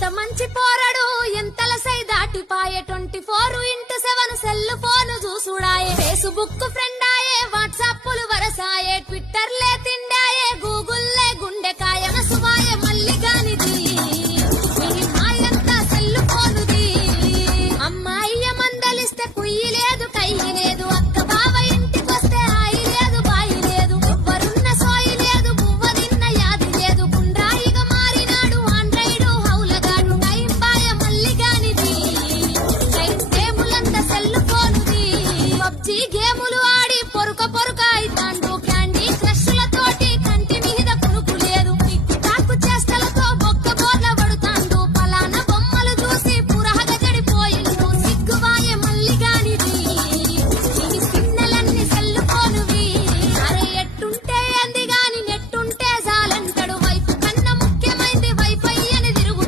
ఎంత మంచి పోరడు ఎంతల సై దాటిపాయే 24x7 cell phone చూసుడాయే Facebook friend ఆయే వాట్సాప్లు వరసాయే Twitter లే తిండాయే గూగుల్ లే గుండెకాయ నసువాయే మల్లిగానిది